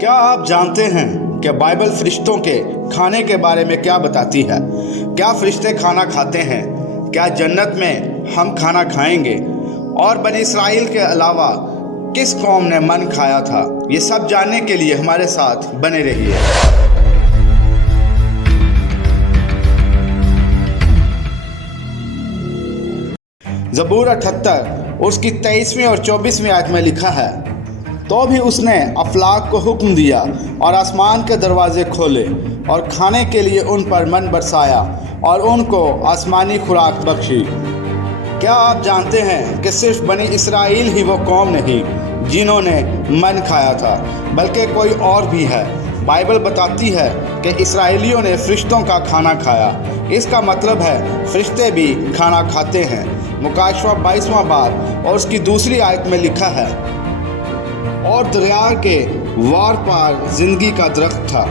क्या आप जानते हैं कि बाइबल फरिश्तों के खाने के बारे में क्या बताती है? क्या फरिश्ते खाना खाते हैं? क्या जन्नत में हम खाना खाएंगे? और बनी इस्राइल के अलावा किस कौम ने मन खाया था? ये सब जानने के लिए हमारे साथ बने रहिए। ज़बूर 78 उसकी 23वीं और 24वीं आयत में लिखा है, तो भी उसने अफलाक को हुक्म दिया और आसमान के दरवाजे खोले और खाने के लिए उन पर मन बरसाया और उनको आसमानी खुराक बख्शी। क्या आप जानते हैं कि सिर्फ बनी इसराइल ही वो कौम नहीं जिन्होंने मन खाया था, बल्कि कोई और भी है। बाइबल बताती है कि इसराइलियों ने फरिश्तों का खाना खाया। इसका मतलब है फरिश्ते भी खाना खाते हैं। मुकाशवा 22वां बाब और उसकी दूसरी आयत में लिखा है, और दरिया के वार पार जिंदगी का दरख्त था,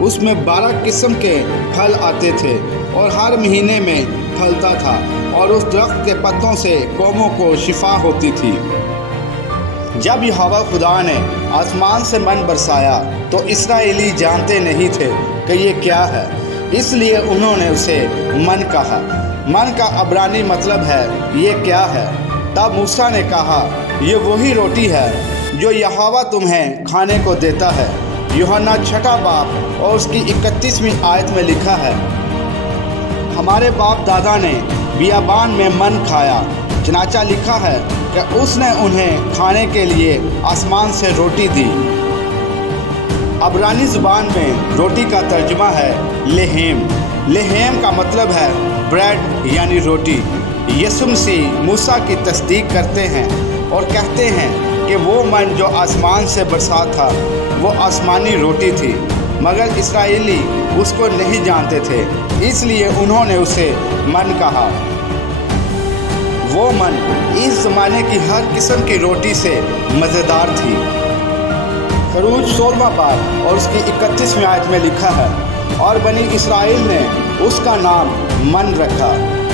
उसमें 12 किस्म के फल आते थे और हर महीने में फलता था, और उस दरख्त के पत्तों से कौमों को शिफा होती थी। जब यहोवा खुदा ने आसमान से मन बरसाया तो इसराइली जानते नहीं थे कि ये क्या है, इसलिए उन्होंने उसे मन कहा। मन का अब्रानी मतलब है ये क्या है। तब मूसा ने कहा, ये वही रोटी है जो यहोवा तुम्हें खाने को देता है। यूहन्ना 6 बाब और उसकी 31वीं आयत में लिखा है, हमारे बाप दादा ने बियाबान में मन खाया। चनाचा लिखा है कि उसने उन्हें खाने के लिए आसमान से रोटी दी। अब्रानी ज़ुबान में रोटी का तर्जुमा है लेहेम। लेहेम का मतलब है ब्रेड यानी रोटी। यीशु मसीह मूसा की तस्दीक करते हैं और कहते हैं कि वो मन जो आसमान से बरसा था वो आसमानी रोटी थी, मगर इसराइली उसको नहीं जानते थे, इसलिए उन्होंने उसे मन कहा। वो मन इस ज़माने की हर किस्म की रोटी से मज़ेदार थी। खरूज 16वां बाब और उसकी 31वीं आयत में लिखा है, और बनी इसराइल ने उसका नाम मन रखा,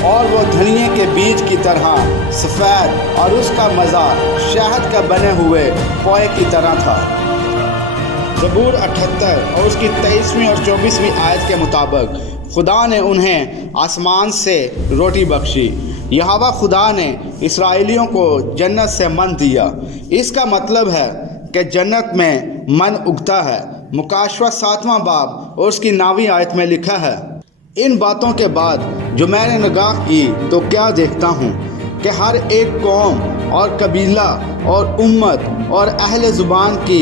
और वो धनिये के बीज की तरह सफ़ेद और उसका मज़ा शहद का बने हुए पोए की तरह था। ज़बूर 78 और उसकी 23वीं और 24वीं आयत के मुताबिक खुदा ने उन्हें आसमान से रोटी बख्शी। यहोवा खुदा ने इसराइलियों को जन्नत से मन दिया। इसका मतलब है कि जन्नत में मन उगता है। मुकाशवा 7वां बाब और उसकी 9वीं आयत में लिखा है, इन बातों के बाद जो मैंने निगाह की तो क्या देखता हूँ कि हर एक कौम और कबीला और उम्मत और अहले ज़ुबान की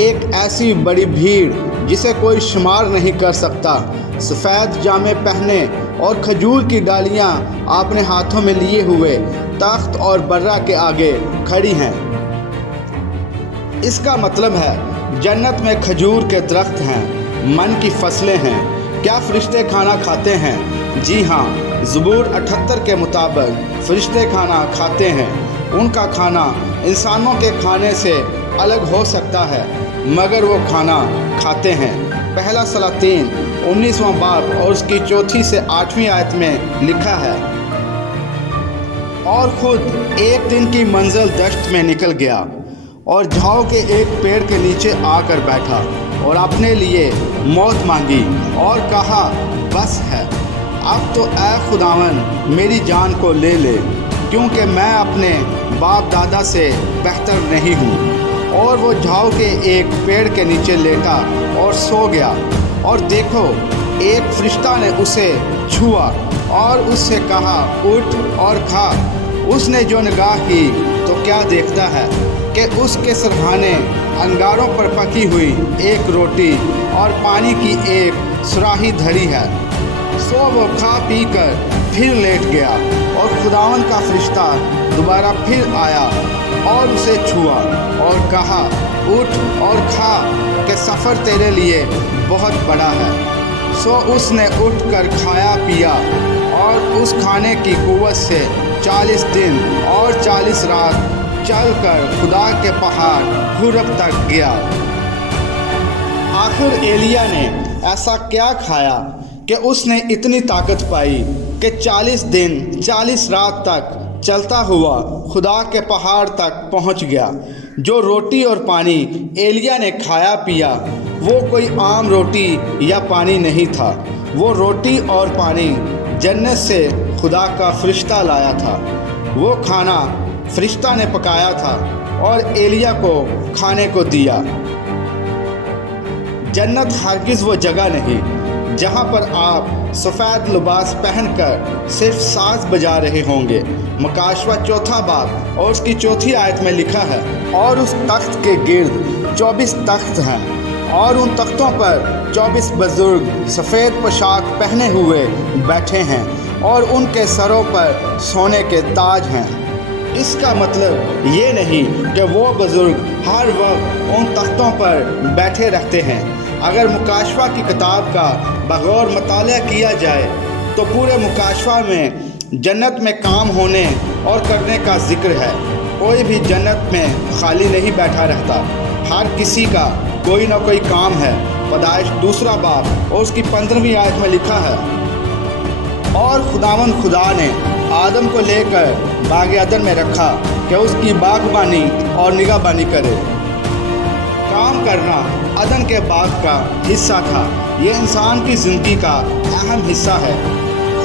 एक ऐसी बड़ी भीड़ जिसे कोई शुमार नहीं कर सकता, सफ़ेद जामे पहने और खजूर की डालियाँ अपने हाथों में लिए हुए तख्त और बर्रा के आगे खड़ी हैं। इसका मतलब है जन्नत में खजूर के दरख्त हैं, मन की फसलें हैं। क्या फरिश्ते खाना खाते हैं? जी हाँ, ज़बूर 78 के मुताबिक फरिश्ते खाना खाते हैं। उनका खाना इंसानों के खाने से अलग हो सकता है, मगर वो खाना खाते हैं। पहला सलातीन 19वां बाब और उसकी 4 से 8वीं आयत में लिखा है, और ख़ुद एक दिन की मंजिल दश्त में निकल गया और झाओ के एक पेड़ के नीचे आकर बैठा और अपने लिए मौत मांगी और कहा, बस है, अब तो ऐ खुदावन मेरी जान को ले ले, क्योंकि मैं अपने बाप दादा से बेहतर नहीं हूँ। और वो झाओ के एक पेड़ के नीचे लेटा और सो गया, और देखो एक फरिश्ता ने उसे छुआ और उससे कहा, उठ और खा। उसने जो निगाह की तो क्या देखता है कि उसके सरहाने अंगारों पर पकी हुई एक रोटी और पानी की एक सुराही धरी है। सो वो खा पी कर फिर लेट गया, और खुदावन का फरिश्ता दोबारा फिर आया और उसे छुआ और कहा, उठ और खा कि सफ़र तेरे लिए बहुत बड़ा है। सो उसने उठकर खाया पिया और उस खाने की कुव्वत से 40 दिन और 40 रात चलकर खुदा के पहाड़ हुरब तक गया। आखिर एलिया ने ऐसा क्या खाया कि उसने इतनी ताकत पाई कि 40 दिन 40 रात तक चलता हुआ खुदा के पहाड़ तक पहुंच गया। جو روٹی اور پانی ایلیا نے کھایا پیا وہ کوئی عام روٹی یا پانی نہیں تھا، وہ روٹی اور پانی جنت سے خدا کا فرشتہ لایا تھا۔ وہ کھانا فرشتہ نے پکایا تھا اور ایلیا کو کھانے کو دیا۔ جنت ہرگز وہ جگہ نہیں جہاں پر آپ سفید لباس پہن کر صرف ساز بجا رہے ہوں گے۔ مکاشوہ 4 باب اور اس کی 4 آیت میں لکھا ہے، اور اس تخت کے گرد 24 تخت ہیں، اور ان تختوں پر 24 بزرگ سفید پوشاک پہنے ہوئے بیٹھے ہیں، اور ان کے سروں پر سونے کے تاج ہیں۔ اس کا مطلب یہ نہیں کہ وہ بزرگ ہر وقت ان تختوں پر بیٹھے رہتے ہیں۔ اگر مکاشفہ کی کتاب کا بغور مطالعہ کیا جائے تو پورے مکاشفہ میں جنت میں کام ہونے اور کرنے کا ذکر ہے۔ کوئی بھی جنت میں خالی نہیں بیٹھا رہتا، ہر کسی کا کوئی نہ کوئی کام ہے۔ پیدائش 2 باب اور اس کی 15 آیت میں لکھا ہے، اور خداوند خدا نے آدم کو لے کر باغ عدن میں رکھا کہ اس کی باغبانی اور نگہبانی کرے۔ کام کرنا عدن کے باغ کا حصہ تھا، یہ انسان کی زندگی کا اہم حصہ ہے۔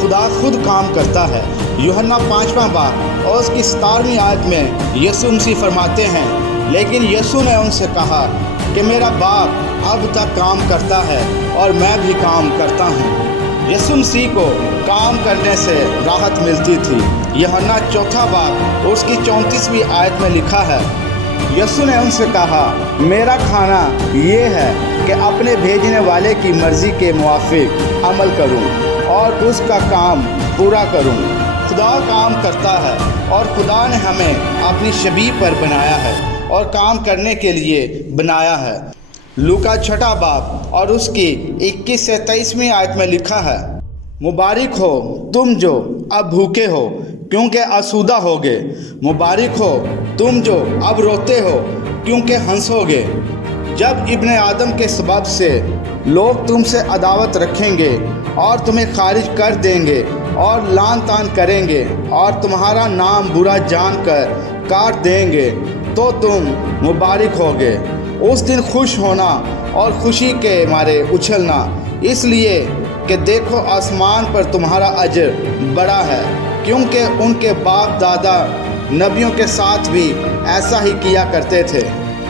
خدا خود کام کرتا ہے۔ یوحنا 5 باب اور اس کی 17 آیت میں یسوع مسیح فرماتے ہیں، لیکن یسوع نے ان سے کہا کہ میرا باپ اب تک کام کرتا ہے اور میں بھی کام کرتا ہوں۔ یسوع مسیح کو کام کرنے سے راحت ملتی تھی۔ یوحنا 4 باب اور اس کی 34 آیت میں لکھا ہے، یسوع نے ان سے کہا، میرا کھانا یہ ہے کہ اپنے بھیجنے والے کی مرضی کے موافق عمل کروں اور اس کا کام پورا کروں۔ خدا کام کرتا ہے اور خدا نے ہمیں اپنی شبیہ پر بنایا ہے اور کام کرنے کے لیے بنایا ہے۔ لوکا 6 باب اور اس کی 21 سے 23 آیت میں لکھا ہے، مبارک ہو تم جو اب بھوکے ہو کیونکہ آسودہ ہوگے، مبارک ہو تم جو اب روتے ہو کیونکہ ہنسو گے۔ جب ابن آدم کے سبب سے لوگ تم سے عداوت رکھیں گے اور تمہیں خارج کر دیں گے اور لعن طعن کریں گے اور تمہارا نام برا جان کر کاٹ دیں گے تو تم مبارک ہوگے۔ اس دن خوش ہونا اور خوشی کے مارے اچھلنا، اس لیے کہ دیکھو آسمان پر تمہارا اجر بڑا ہے، کیونکہ ان کے باپ دادا نبیوں کے ساتھ بھی ایسا ہی کیا کرتے تھے۔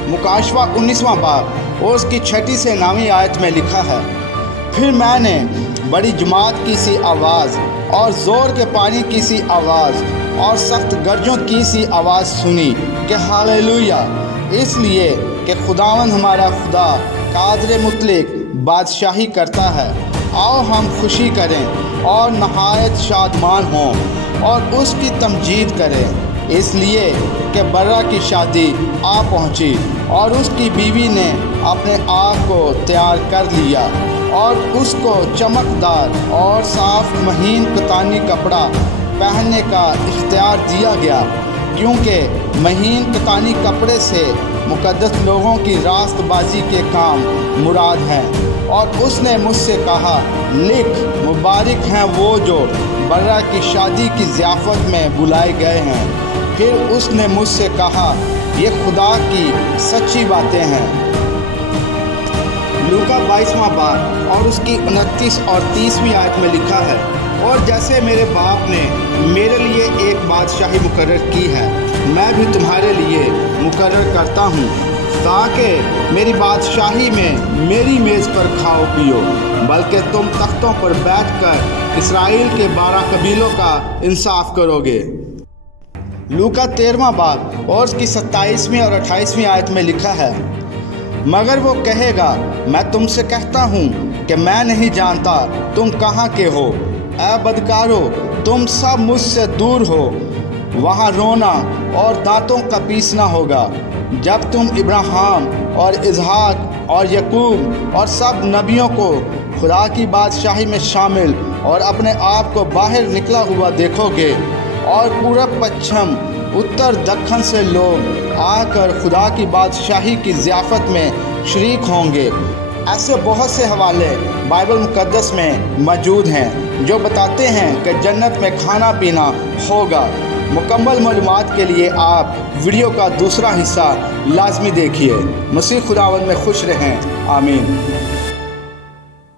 مکاشفہ 19 باب اور اس کی 6 سے 9 آیت میں لکھا ہے، پھر میں نے بڑی جماعت کی سی آواز اور زور کے پانی کی سی آواز اور سخت گرجوں کی سی آواز سنی کہ ہاللویا، اس لیے کہ خداوند ہمارا خدا قادر مطلق بادشاہی کرتا ہے۔ آؤ ہم خوشی کریں اور نہایت شادمان ہوں اور اس کی تمجید کریں، اس لیے کہ برا کی شادی آ پہنچی اور اس کی بیوی نے اپنے آپ کو تیار کر لیا، اور اس کو چمکدار اور صاف مہین کتانی کپڑا پہننے کا اختیار دیا گیا، کیونکہ مہین کتانی کپڑے سے مقدس لوگوں کی راست بازی کے کام مراد ہیں۔ اور اس نے مجھ سے کہا، لکھ، مبارک ہیں وہ جو برا کی شادی کی ضیافت میں بلائے گئے ہیں۔ پھر اس نے مجھ سے کہا، یہ خدا کی سچی باتیں ہیں۔ لوکا 22 باب اور اس کی 29 اور 30 آیت میں لکھا ہے، اور جیسے میرے باپ نے میرے لیے ایک بادشاہی مقرر کی ہے، میں بھی تمہارے لیے مقرر کرتا ہوں، تاکہ میری بادشاہی میں میری میز پر کھاؤ پیو، بلکہ تم تختوں پر بیٹھ کر اسرائیل کے 12 قبیلوں کا انصاف کرو گے۔ لوکا 13 باب اور اس کی 27 اور 28 آیت میں لکھا ہے، مگر وہ کہے گا، میں تم سے کہتا ہوں کہ میں نہیں جانتا تم کہاں کے ہو، اے بدکارو، تم سب مجھ سے دور ہو۔ وہاں رونا اور دانتوں کا پیسنا ہوگا، جب تم ابراہیم اور اسحاق اور یعقوب اور سب نبیوں کو خدا کی بادشاہی میں شامل اور اپنے آپ کو باہر نکلا ہوا دیکھو گے، اور پورب پچھم اتر دکن سے لوگ آ کر خدا کی بادشاہی کی ضیافت میں شریک ہوں گے۔ ایسے بہت سے حوالے بائبل مقدس میں موجود ہیں جو بتاتے ہیں کہ جنت میں کھانا پینا ہوگا۔ मुकम्मल मालूमात के लिए आप वीडियो का दूसरा हिस्सा लाजमी देखिए। मसीह खुदावंद में खुश रहें। आमीन।